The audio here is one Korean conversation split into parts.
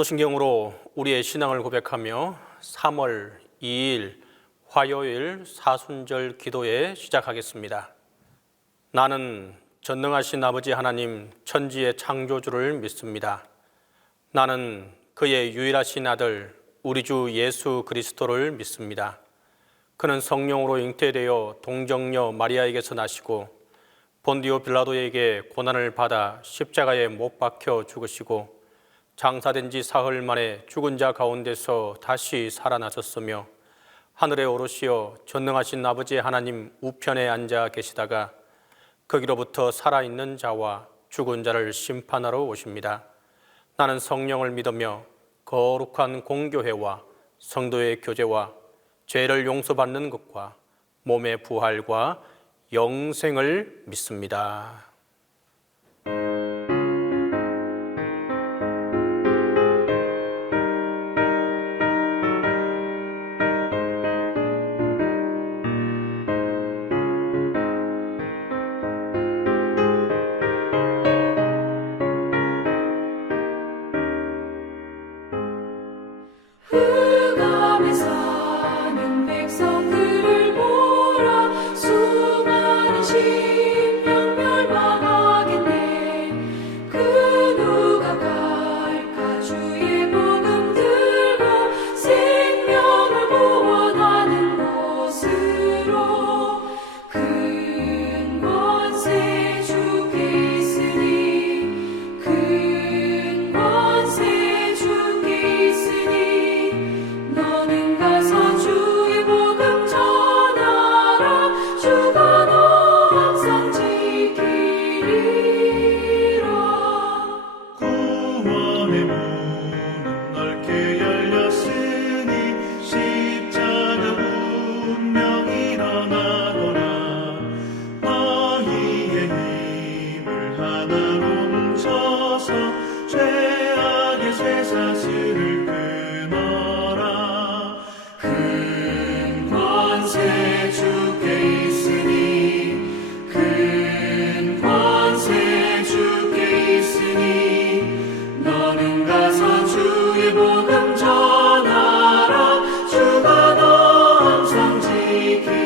사도신경으로 우리의 신앙을 고백하며 3월 2일 화요일 사순절 기도에 시작하겠습니다. 나는 전능하신 아버지 하나님 천지의 창조주를 믿습니다. 나는 그의 유일하신 아들 우리 주 예수 그리스도를 믿습니다. 그는 성령으로 잉태되어 동정녀 마리아에게서 나시고 본디오 빌라도에게 고난을 받아 십자가에 못 박혀 죽으시고 장사된 지 사흘 만에 죽은 자 가운데서 다시 살아나셨으며 하늘에 오르시어 전능하신 아버지 하나님 우편에 앉아 계시다가 거기로부터 살아있는 자와 죽은 자를 심판하러 오십니다. 나는 성령을 믿으며 거룩한 공교회와 성도의 교제와 죄를 용서받는 것과 몸의 부활과 영생을 믿습니다. 흑암에 사는 백성들을 보라. 수많은 심령 멸망하겠네. 그 누가 갈까. 주의 복음 들고 생명을 구원하는 곳으로. 큰 권세 주께 있으니 큰 권세 주께 있으니 너는 가서 주의 복음 전하라. 주가 너 항상 지키리라. 구원의 문은 넓게 열렸으니 십자가 운명 일어나거라. 너희의 힘을 하나로 뭉쳐서 죄악의 쇠사슬을 끊어라. 큰 권세 주께 있으니 큰 권세 주께 있으니 너는 가서 주의 복음 전하라. 주가 너 항상 지키리라.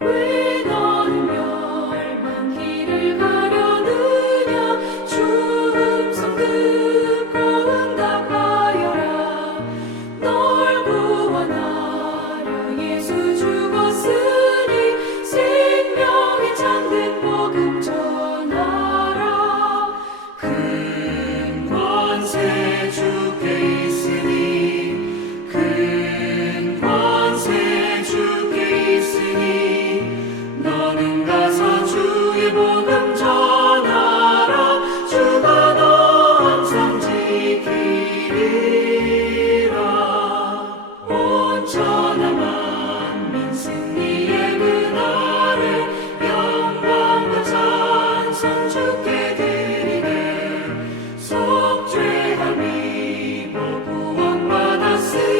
왜 너는 멸망길을 가려느냐. 주 음성 듣고 응답하여라. 널 구원하려 예수 죽었으니 생명의 참된 복음 전하라. 큰 권세 주께 있으니 큰 권세 주께 있으니 너는 가서 주의 복음 전하라. 주가 너 항상 지키리라. 온 천하 만민 승리의 그날에 영광과 찬송 주께 드리네. 속죄함 입어 구원받았으니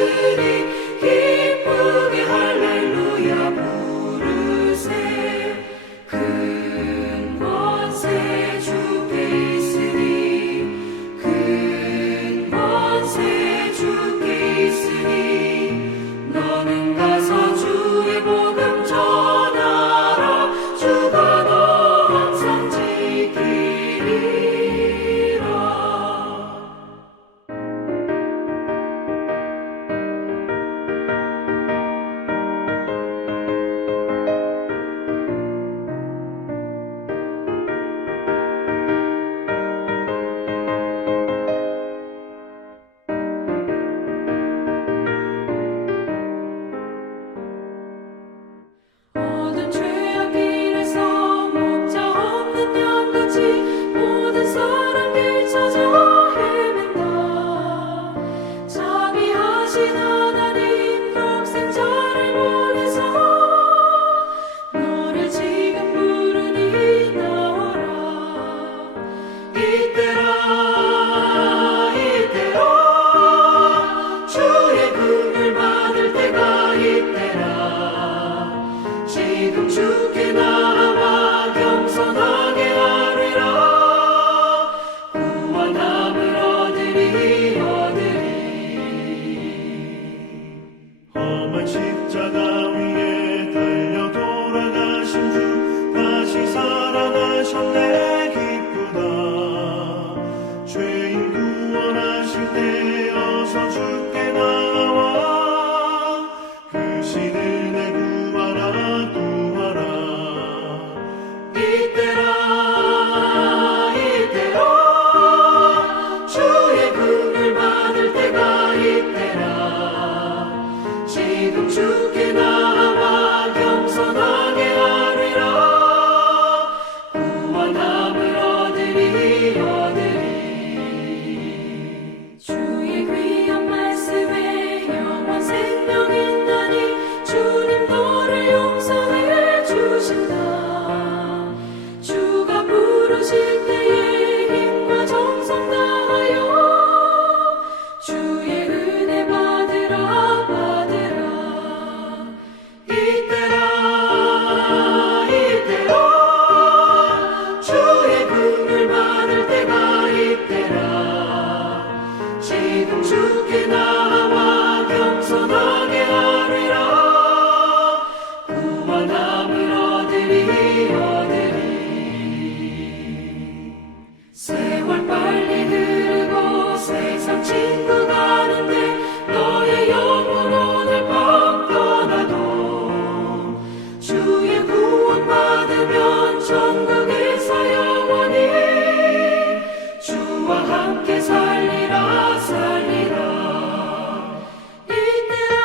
기쁘게 할렐루야 부르세. 큰 권세 주께 있으니 큰 권세 주께 있으니 너는 가서 주의 복음 전하라. 주가 너 항상 지키리라. 험한 십자가 위에 달려 돌아가신 주 다시 살아나셨네 기쁘다. 죄인 구원하실 때 어서 주께 나와 그 신은혜 구하라 구하라. 이때라 주의 긍휼 받을 때가 이때라. 지금 주께 나와 겸손하게 하리라. 구원함을 얻으리 주의 귀한 말씀에 영원 생명 있나니 주님 너를 용서해 주신다. 주가 부르실 때에 힘과 정성 다하여 주의 은혜 받으라 이때라 주의 긍휼 받을 때가 이때라. 지금 주께 나와 겸손하게 하리라. 구원함을 얻으리 세월 빨리 흐르고 세상 친구 가는데 너의 영혼 오늘 밤 떠나도 주의 구원 받으면 천국에서 영원히 주와 함께 살리라 이때라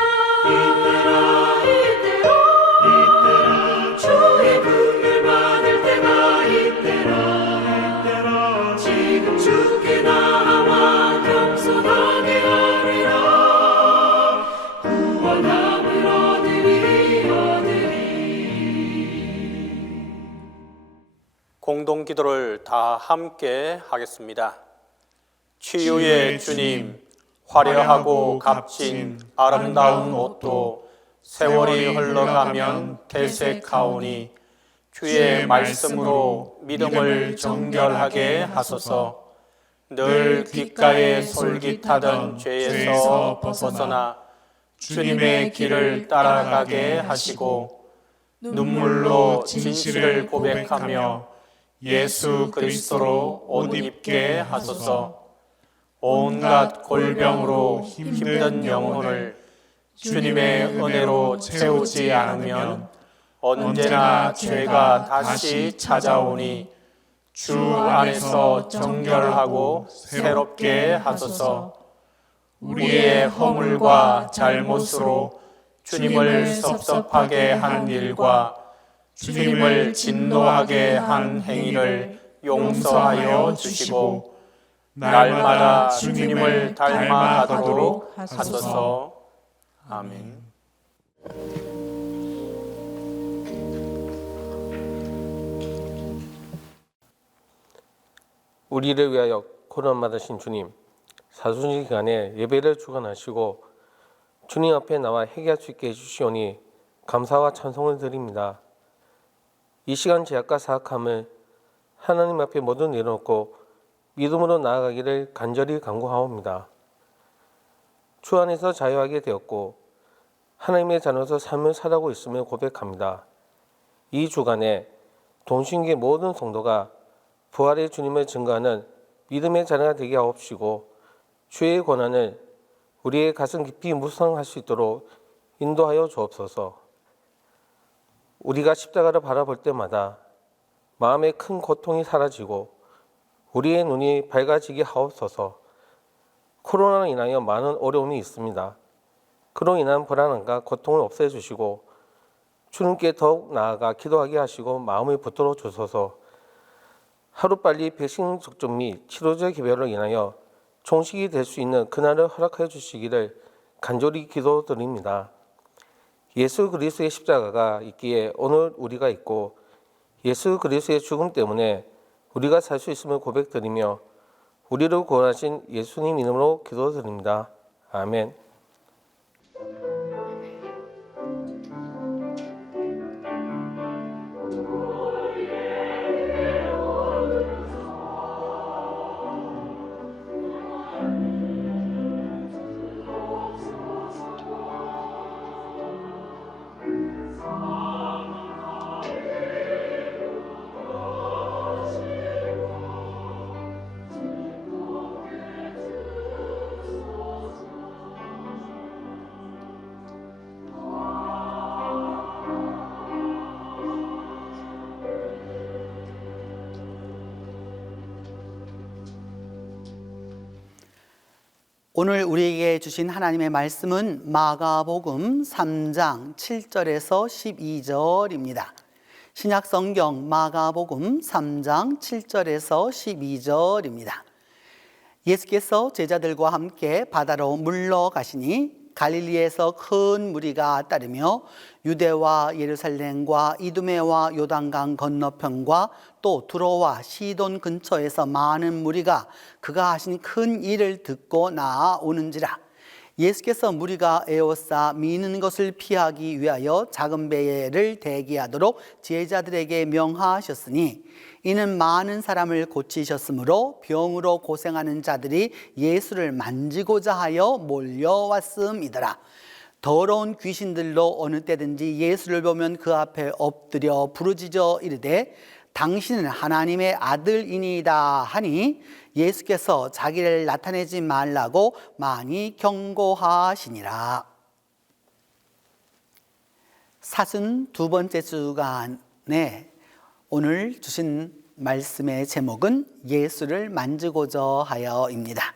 주의 긍휼 받을 때가 이때라. 지금 주께 나와 겸손하게 하리라. 구원함을 얻으리 공동 기도를 다 함께 하겠습니다. 치유의 주님, 화려하고 값진 아름다운 옷도 세월이 흘러가면 퇴색하오니 주의 말씀으로 믿음을 정결하게 하소서. 늘 귓가에 솔깃하던 죄에서 벗어나 주님의 길을 따라가게 하시고 눈물로 진실을 고백하며 예수 그리스도로 옷 입게 하소서. 온갖 골병으로 힘든 영혼을 주님의 은혜로 채우지 않으면 언제나 죄가 다시 찾아오니 주 안에서 정결하고 새롭게 하소서. 우리의 허물과 잘못으로 주님을 섭섭하게 한 일과 주님을 진노하게 한 행위를 용서하여 주시고 날마다 주님을 닮아가도록 하소서. 아멘. 우리를 위하여 고난 받으신 주님, 사순절 기간에 예배를 주관하시고 주님 앞에 나와 회개할 수 있게 해주시오니 감사와 찬송을 드립니다. 이 시간 죄악과 사악함을 하나님 앞에 모두 내려놓고 믿음으로 나아가기를 간절히 간구하옵니다. 주 안에서 자유하게 되었고 하나님의 자녀로서 삶을 살아가고 있음을 고백합니다. 이 주간에 동신계 모든 성도가 부활의 주님을 증거하는 믿음의 자녀가 되게 하옵시고 주의 권한을 우리의 가슴 깊이 묵상할 수 있도록 인도하여 주옵소서. 우리가 십자가를 바라볼 때마다 마음의 큰 고통이 사라지고 우리의 눈이 밝아지게 하옵소서. 코로나로 인하여 많은 어려움이 있습니다. 그로 인한 불안함과 고통을 없애주시고 주님께 더욱 나아가 기도하게 하시고 마음을 붙들어 주소서. 하루빨리 백신 접종 및 치료제 개발로 인하여 종식이 될 수 있는 그날을 허락하여 주시기를 간절히 기도드립니다. 예수 그리스도의 십자가가 있기에 오늘 우리가 있고 예수 그리스도의 죽음 때문에 우리가 살 수 있음을 고백드리며 우리를 구원하신 예수님 이름으로 기도드립니다. 아멘. 오늘 우리에게 주신 하나님의 말씀은 마가복음 3장 7절에서 12절입니다. 신약성경 마가복음 3장 7절에서 12절입니다. 예수께서 제자들과 함께 바다로 물러가시니 갈릴리에서 큰 무리가 따르며 유대와 예루살렘과 이두메와 요단강 건너편과 또 두로와 시돈 근처에서 많은 무리가 그가 하신 큰 일을 듣고 나아오는지라. 예수께서 무리가 에워싸 미는 것을 피하기 위하여 작은 배를 대기하도록 제자들에게 명하셨으니 이는 많은 사람을 고치셨으므로 병으로 고생하는 자들이 예수를 만지고자 하여 몰려왔음이더라. 더러운 귀신들로 어느 때든지 예수를 보면 그 앞에 엎드려 부르짖어 이르되 당신은 하나님의 아들이니이다 하니 예수께서 자기를 나타내지 말라고 많이 경고하시니라. 42번째 주간에 오늘 주신 말씀의 제목은 예수를 만지고자 하여입니다.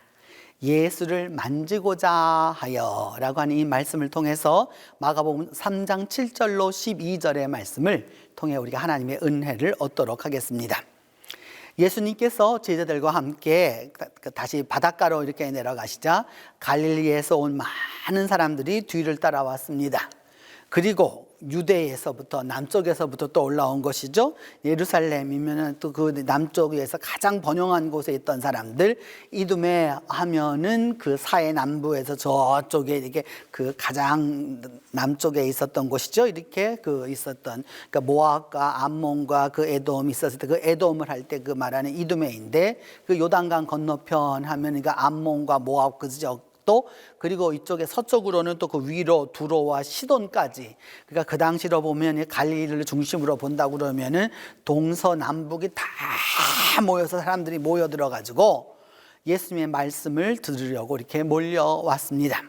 예수를 만지고자 하여 라고 하는 이 말씀을 통해서 마가복음 3장 7절로 12절의 말씀을 통해 우리가 하나님의 은혜를 얻도록 하겠습니다. 예수님께서 제자들과 함께 다시 바닷가로 이렇게 내려가시자 갈릴리에서 온 많은 사람들이 뒤를 따라왔습니다. 그리고 유대에서부터 남쪽에서부터 또 올라온 것이죠. 예루살렘이면 또 그 남쪽에서 가장 번영한 곳에 있던 사람들, 이두메 하면은 그 사해 남부에서 저쪽에 이렇게 그 가장 남쪽에 있었던 곳이죠. 이렇게 그 있었던 그러니까 모압과 암몬과 그 에돔이 있었을 때 그 에돔을 할 때 그 말하는 이두메인데 그 요단강 건너편 하면 그러니까 암몬과 모압 그 지역 또 그리고 이쪽에 서쪽으로는 또 그 위로 두로와 시돈까지. 그러니까 그 당시로 보면 갈릴리를 중심으로 본다고 그러면은 동서남북이 다 모여서 사람들이 모여들어 가지고 예수님의 말씀을 들으려고 이렇게 몰려왔습니다.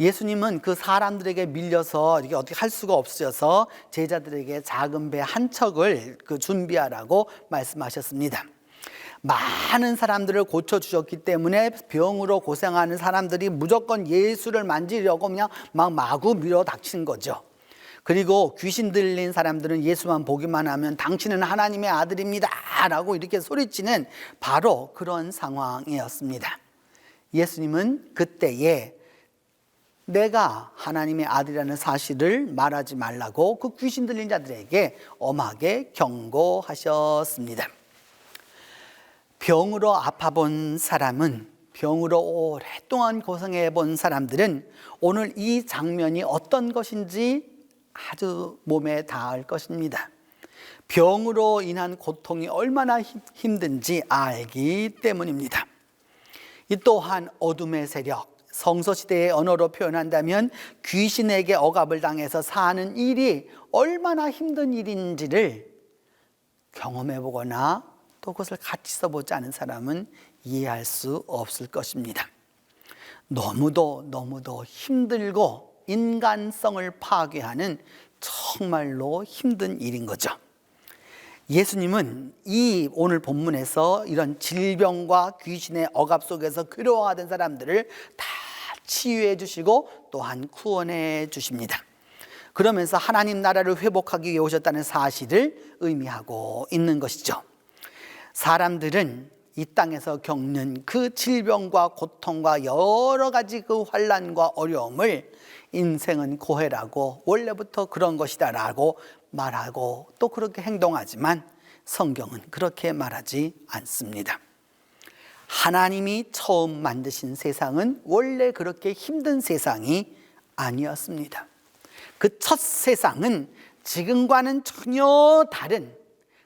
예수님은 그 사람들에게 밀려서 이게 어떻게 할 수가 없으셔서 제자들에게 작은 배 한 척을 준비하라고 말씀하셨습니다. 많은 사람들을 고쳐주셨기 때문에 병으로 고생하는 사람들이 무조건 예수를 만지려고 그냥 막 마구 밀어닥치는 거죠. 그리고 귀신 들린 사람들은 예수만 보기만 하면 당신은 하나님의 아들입니다 라고 이렇게 소리치는 바로 그런 상황이었습니다. 예수님은 그때에 내가 하나님의 아들이라는 사실을 말하지 말라고 그 귀신 들린 자들에게 엄하게 경고하셨습니다. 병으로 아파본 사람은, 병으로 오랫동안 고생해 본 사람들은 오늘 이 장면이 어떤 것인지 아주 몸에 닿을 것입니다. 병으로 인한 고통이 얼마나 힘든지 알기 때문입니다. 이 또한 어둠의 세력, 성서시대의 언어로 표현한다면 귀신에게 억압을 당해서 사는 일이 얼마나 힘든 일인지를 경험해보거나 또 그것을 같이 써보지 않은 사람은 이해할 수 없을 것입니다. 너무도 힘들고 인간성을 파괴하는 정말로 힘든 일인 거죠. 예수님은 이 오늘 본문에서 이런 질병과 귀신의 억압 속에서 괴로워하던 사람들을 다 치유해 주시고 또한 구원해 주십니다. 그러면서 하나님 나라를 회복하기 위해 오셨다는 사실을 의미하고 있는 것이죠. 사람들은 이 땅에서 겪는 그 질병과 고통과 여러 가지 그 환난과 어려움을 인생은 고해라고 원래부터 그런 것이다 라고 말하고 또 그렇게 행동하지만 성경은 그렇게 말하지 않습니다. 하나님이 처음 만드신 세상은 원래 그렇게 힘든 세상이 아니었습니다. 그 첫 세상은 지금과는 전혀 다른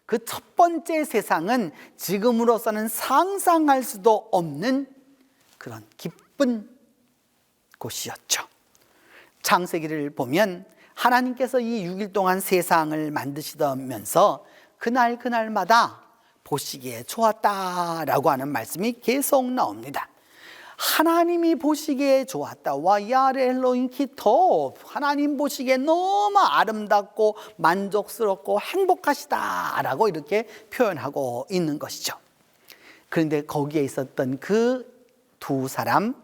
그 첫 번째 세상은 지금으로서는 상상할 수도 없는 그런 기쁜 곳이었죠. 창세기를 보면 하나님께서 이 6일 동안 세상을 만드시면서 그날마다 보시기에 좋았다라고 하는 말씀이 계속 나옵니다. 하나님이 보시기에 좋았다. 와야레 엘로힘 키톱. 하나님 보시기에 너무 아름답고 만족스럽고 행복하시다라고 이렇게 표현하고 있는 것이죠. 그런데 거기에 있었던 그 두 사람,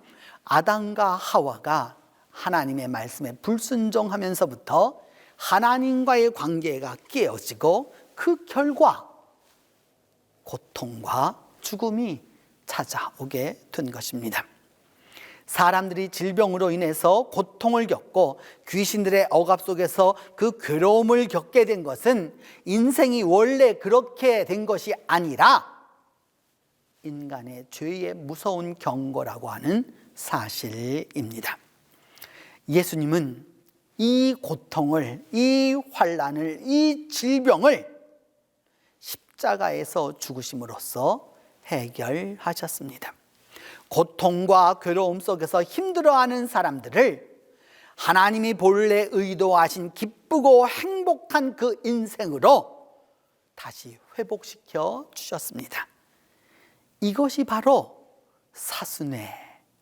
아담과 하와가 하나님의 말씀에 불순종하면서부터 하나님과의 관계가 깨어지고 그 결과 고통과 죽음이 찾아오게 된 것입니다. 사람들이 질병으로 인해서 고통을 겪고 귀신들의 억압 속에서 그 괴로움을 겪게 된 것은 인생이 원래 그렇게 된 것이 아니라 인간의 죄의 무서운 경고라고 하는 사실입니다. 예수님은 이 고통을, 이 환난을, 이 질병을 십자가에서 죽으심으로써 해결하셨습니다. 고통과 괴로움 속에서 힘들어하는 사람들을 하나님이 본래 의도하신 기쁘고 행복한 그 인생으로 다시 회복시켜 주셨습니다. 이것이 바로 사순의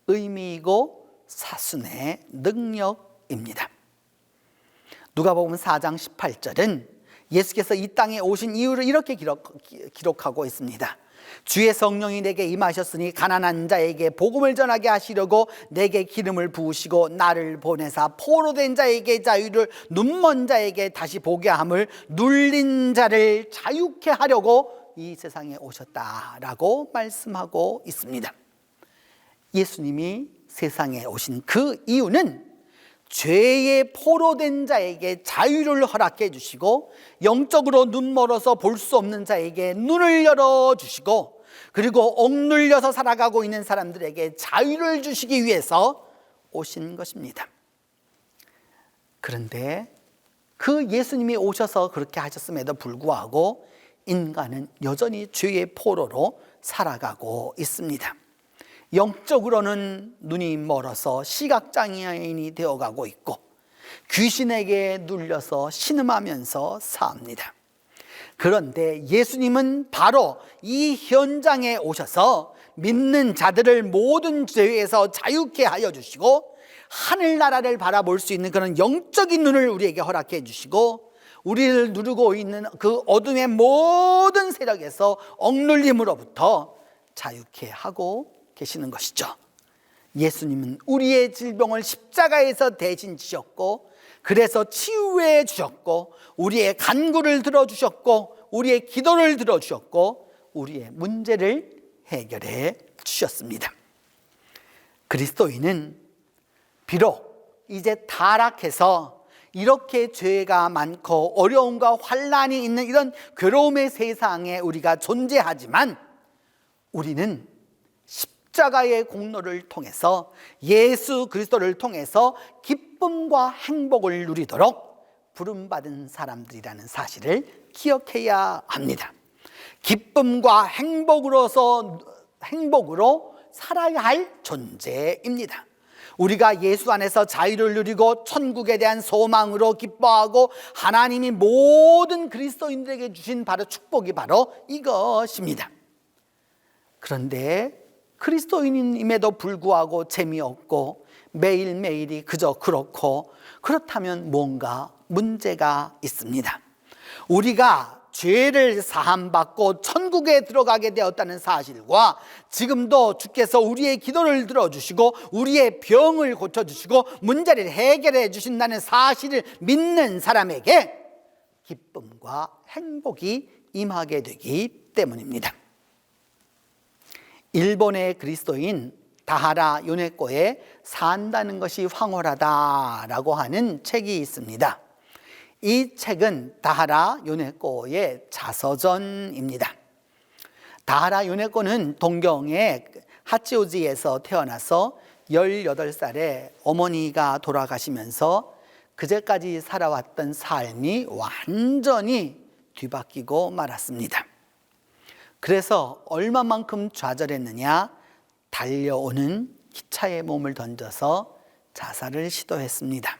의미이고 사순의 능력입니다. 누가복음 4장 18절은 예수께서 이 땅에 오신 이유를 이렇게 기록하고 있습니다. 주의 성령이 내게 임하셨으니 가난한 자에게 복음을 전하게 하시려고 내게 기름을 부으시고 나를 보내사 포로된 자에게 자유를, 눈먼 자에게 다시 보게 함을, 눌린 자를 자유케 하려고 이 세상에 오셨다라고 말씀하고 있습니다. 예수님이 세상에 오신 그 이유는 죄의 포로된 자에게 자유를 허락해 주시고, 영적으로 눈 멀어서 볼 수 없는 자에게 눈을 열어주시고, 그리고 억눌려서 살아가고 있는 사람들에게 자유를 주시기 위해서 오신 것입니다. 그런데 그 예수님이 오셔서 그렇게 하셨음에도 불구하고 인간은 여전히 죄의 포로로 살아가고 있습니다. 영적으로는 눈이 멀어서 시각장애인이 되어가고 있고, 귀신에게 눌려서 신음하면서 삽니다. 그런데 예수님은 바로 이 현장에 오셔서 믿는 자들을 모든 죄에서 자유케 하여 주시고, 하늘나라를 바라볼 수 있는 그런 영적인 눈을 우리에게 허락해 주시고, 우리를 누르고 있는 그 어둠의 모든 세력에서 억눌림으로부터 자유케 하고 계시는 것이죠. 예수님은 우리의 질병을 십자가에서 대신 지셨고, 그래서 치유해 주셨고, 우리의 간구를 들어주셨고, 우리의 기도를 들어주셨고, 우리의 문제를 해결해 주셨습니다. 그리스도인은 비록 이제 타락해서 이렇게 죄가 많고 어려움과 환난이 있는 이런 괴로움의 세상에 우리가 존재하지만, 우리는 십자가의 공로를 통해서, 예수 그리스도를 통해서 기쁨과 행복을 누리도록 부름받은 사람들이라는 사실을 기억해야 합니다. 기쁨과 행복으로 살아야 할 존재입니다. 우리가 예수 안에서 자유를 누리고 천국에 대한 소망으로 기뻐하고 하나님이 모든 그리스도인들에게 주신 바로 축복이 바로 이것입니다. 그런데 그리스도인임에도 불구하고 재미없고 매일매일이 그저 그렇다면 뭔가 문제가 있습니다. 우리가 죄를 사함받고 천국에 들어가게 되었다는 사실과, 지금도 주께서 우리의 기도를 들어주시고 우리의 병을 고쳐주시고 문제를 해결해 주신다는 사실을 믿는 사람에게 기쁨과 행복이 임하게 되기 때문입니다. 일본의 그리스도인 다하라 요네코의 산다는 것이 황홀하다라고 하는 책이 있습니다. 이 책은 다하라 요네코의 자서전입니다. 다하라 요네코는 동경의 하치오지에서 태어나서 18살에 어머니가 돌아가시면서 그제까지 살아왔던 삶이 완전히 뒤바뀌고 말았습니다. 그래서 얼마만큼 좌절했느냐, 달려오는 기차에 몸을 던져서 자살을 시도했습니다.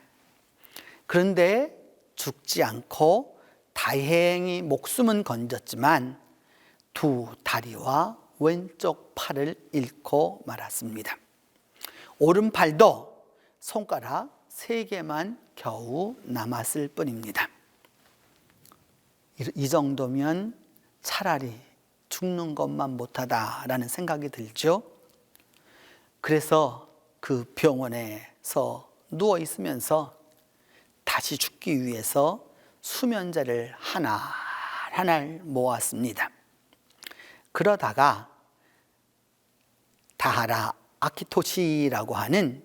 그런데 죽지 않고 다행히 목숨은 건졌지만 두 다리와 왼쪽 팔을 잃고 말았습니다. 오른팔도 손가락 3개만 겨우 남았을 뿐입니다. 이 정도면 차라리 죽는 것만 못하다라는 생각이 들죠. 그래서 그 병원에서 누워 있으면서 다시 죽기 위해서 수면제를 하나를 모았습니다. 그러다가 다하라 아키토시라고 하는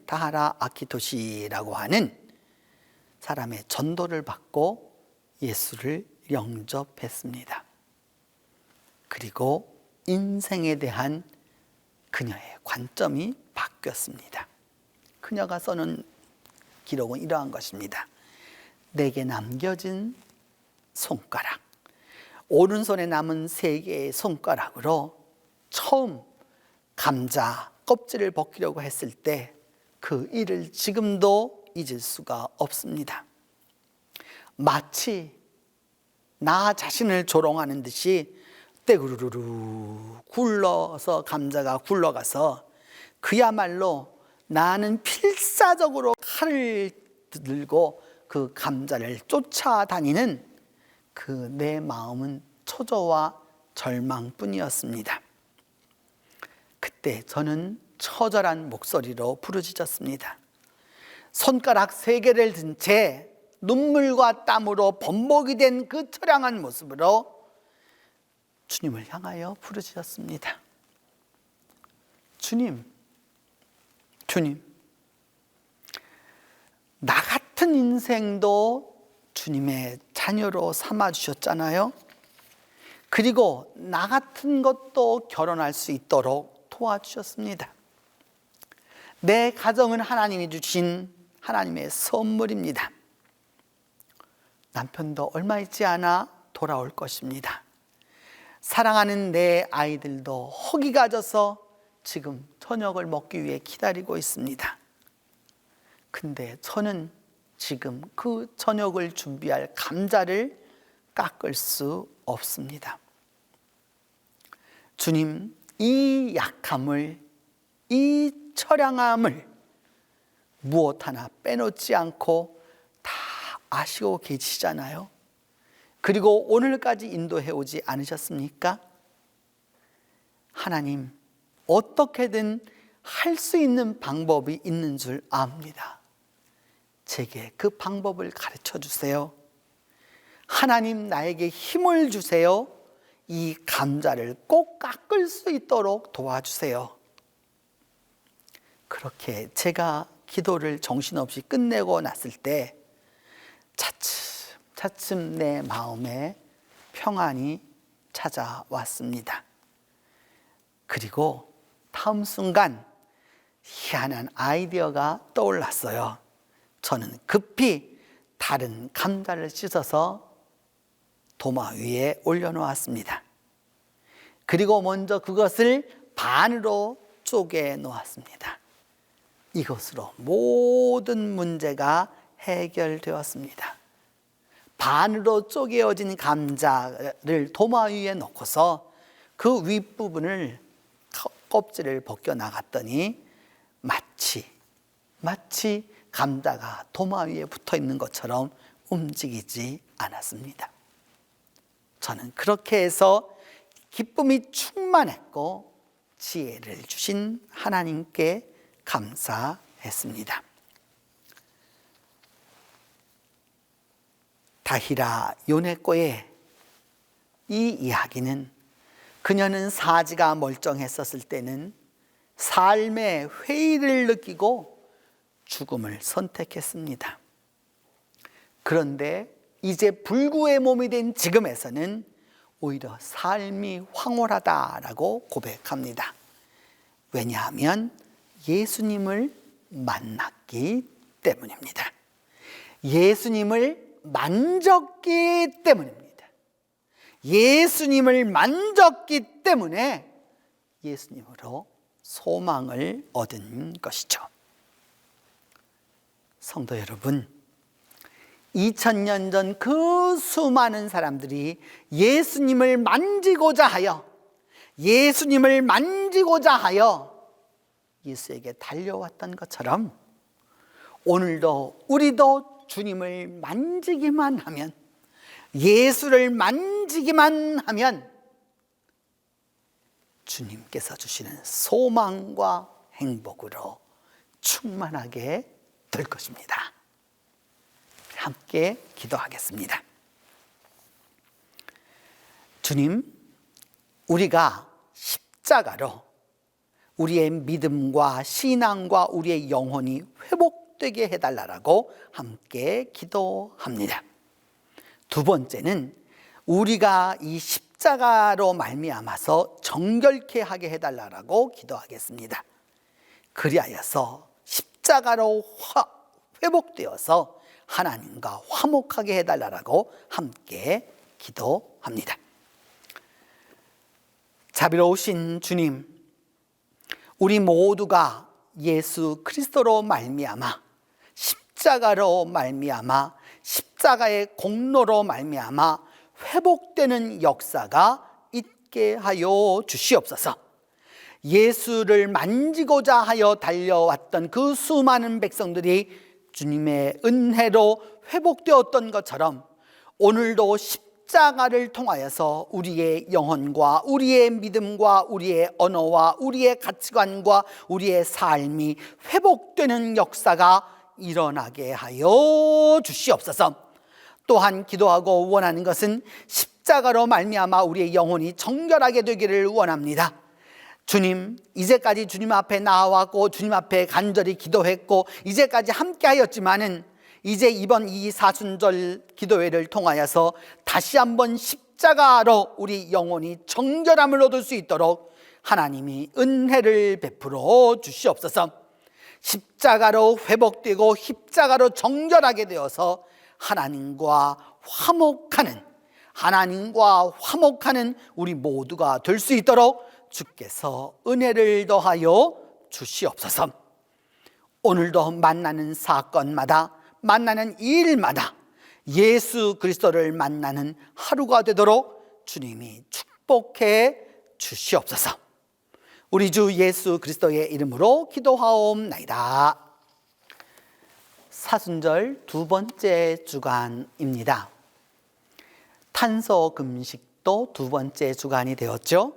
사람의 전도를 받고 예수를 영접했습니다. 그리고 인생에 대한 그녀의 관점이 바뀌었습니다. 그녀가 써놓은 기록은 이러한 것입니다. 내게 남겨진 손가락, 오른손에 남은 3개의 손가락으로 처음 감자 껍질을 벗기려고 했을 때 그 일을 지금도 잊을 수가 없습니다. 마치 나 자신을 조롱하는 듯이 떼구르르 굴러서 감자가 굴러가서 그야말로 나는 필사적으로 칼을 들고 그 감자를 쫓아다니는 그 내 마음은 초조와 절망뿐이었습니다. 그때 저는 처절한 목소리로 부르짖었습니다. 손가락 3개를 든 채 눈물과 땀으로 범벅이 된 그 처량한 모습으로 주님을 향하여 부르짖었습니다. 주님, 나 같은 인생도 주님의 자녀로 삼아주셨잖아요. 그리고 나 같은 것도 결혼할 수 있도록 도와주셨습니다. 내 가정은 하나님이 주신 하나님의 선물입니다. 남편도 얼마 있지 않아 돌아올 것입니다. 사랑하는 내 아이들도 허기가 져서 지금 저녁을 먹기 위해 기다리고 있습니다. 근데 저는 지금 그 저녁을 준비할 감자를 깎을 수 없습니다. 주님, 이 약함을, 이 처량함을 무엇 하나 빼놓지 않고 다 아시고 계시잖아요. 그리고 오늘까지 인도해 오지 않으셨습니까? 하나님, 어떻게든 할 수 있는 방법이 있는 줄 압니다. 제게 그 방법을 가르쳐 주세요. 하나님, 나에게 힘을 주세요. 이 감자를 꼭 깎을 수 있도록 도와주세요. 그렇게 제가 기도를 정신없이 끝내고 났을 때 차츰 내 마음에 평안이 찾아왔습니다. 그리고 다음 순간 희한한 아이디어가 떠올랐어요. 저는 급히 다른 감자를 씻어서 도마 위에 올려놓았습니다. 그리고 먼저 그것을 반으로 쪼개 놓았습니다. 이것으로 모든 문제가 해결되었습니다. 반으로 쪼개어진 감자를 도마 위에 놓고서 그 윗부분을 껍질을 벗겨 나갔더니 마치 감자가 도마 위에 붙어 있는 것처럼 움직이지 않았습니다. 저는 그렇게 해서 기쁨이 충만했고 지혜를 주신 하나님께 감사했습니다. 다히라 요네코의 이 이야기는 그녀는 사지가 멀쩡했었을 때는 삶의 회의를 느끼고 죽음을 선택했습니다. 그런데 이제 불구의 몸이 된 지금에서는 오히려 삶이 황홀하다라고 고백합니다. 왜냐하면 예수님을 만났기 때문입니다. 예수님을 만졌기 때문입니다. 예수님을 만졌기 때문에 예수님으로 소망을 얻은 것이죠. 성도 여러분, 2000년 전 그 수많은 사람들이 예수님을 만지고자 하여 예수에게 달려왔던 것처럼 오늘도 우리도 주님을 만지기만 하면, 예수를 만지기만 하면 주님께서 주시는 소망과 행복으로 충만하게 될 것입니다. 함께 기도하겠습니다. 주님, 우리가 십자가로 우리의 믿음과 신앙과 우리의 영혼이 회복되게 해달라고 함께 기도합니다. 두 번째는 우리가 이 십자가로 말미암아서 정결케 하게 해달라고 기도하겠습니다. 그리하여서 십자가로 회복되어서 하나님과 화목하게 해달라고 함께 기도합니다. 자비로우신 주님, 우리 모두가 예수 그리스도로 말미암아 십자가로 말미암아 십자가의 공로로 말미암아 회복되는 역사가 있게 하여 주시옵소서. 예수를 만지고자 하여 달려왔던 그 수많은 백성들이 주님의 은혜로 회복되었던 것처럼 오늘도 십자가를 통하여서 우리의 영혼과 우리의 믿음과 우리의 언어와 우리의 가치관과 우리의 삶이 회복되는 역사가 일어나게 하여 주시옵소서. 또한 기도하고 원하는 것은 십자가로 말미암아 우리의 영혼이 정결하게 되기를 원합니다. 주님, 이제까지 주님 앞에 나와왔고 주님 앞에 간절히 기도했고 이제까지 함께 하였지만은 이제 이번 이 사순절 기도회를 통하여서 다시 한번 십자가로 우리 영혼이 정결함을 얻을 수 있도록 하나님이 은혜를 베풀어 주시옵소서. 십자가로 회복되고 십자가로 정결하게 되어서 하나님과 화목하는 우리 모두가 될 수 있도록 주께서 은혜를 더하여 주시옵소서. 오늘도 만나는 사건마다 만나는 일마다 예수 그리스도를 만나는 하루가 되도록 주님이 축복해 주시옵소서. 우리 주 예수 그리스도의 이름으로 기도하옵나이다. 사순절 두 번째 주간입니다. 탄소금식도 두 번째 주간이 되었죠.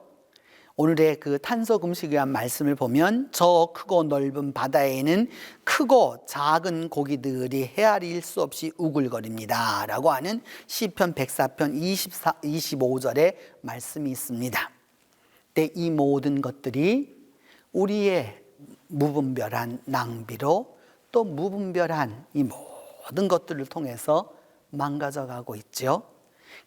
오늘의 그 탄소금식이란 말씀을 보면 저 크고 넓은 바다에는 크고 작은 고기들이 헤아릴 수 없이 우글거립니다 라고 하는 시편 104편 25절의 말씀이 있습니다. 근데 이 모든 것들이 우리의 무분별한 낭비로 또 무분별한 이 모든 것들을 통해서 망가져가고 있죠.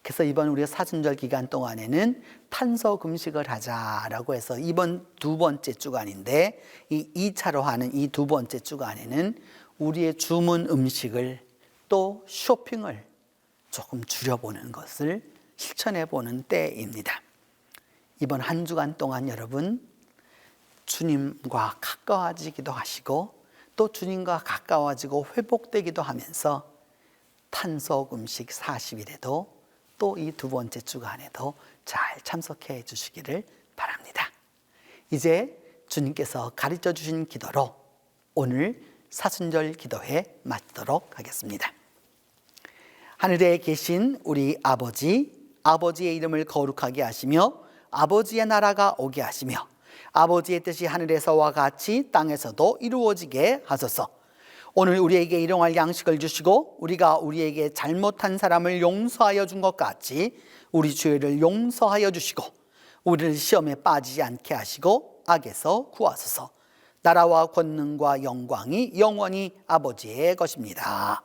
그래서 이번 우리가 사순절 기간 동안에는 탄소 금식을 하자라고 해서 이번 두 번째 주간인데 이 2차로 하는 이 두 번째 주간에는 우리의 주문 음식을 또 쇼핑을 조금 줄여보는 것을 실천해보는 때입니다. 이번 한 주간 동안 여러분 주님과 가까워지기도 하시고 또 주님과 가까워지고 회복되기도 하면서 탄소 금식 40일에도 또 이 두 번째 주간에도 잘 참석해 주시기를 바랍니다. 이제 주님께서 가르쳐 주신 기도로 오늘 사순절 기도회 마치도록 하겠습니다. 하늘에 계신 우리 아버지, 아버지의 이름을 거룩하게 하시며 아버지의 나라가 오게 하시며 아버지의 뜻이 하늘에서와 같이 땅에서도 이루어지게 하소서. 오늘 우리에게 일용할 양식을 주시고 우리가 우리에게 잘못한 사람을 용서하여 준 것 같이 우리 죄를 용서하여 주시고 우리를 시험에 빠지지 않게 하시고 악에서 구하소서. 나라와 권능과 영광이 영원히 아버지의 것입니다.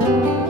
주님.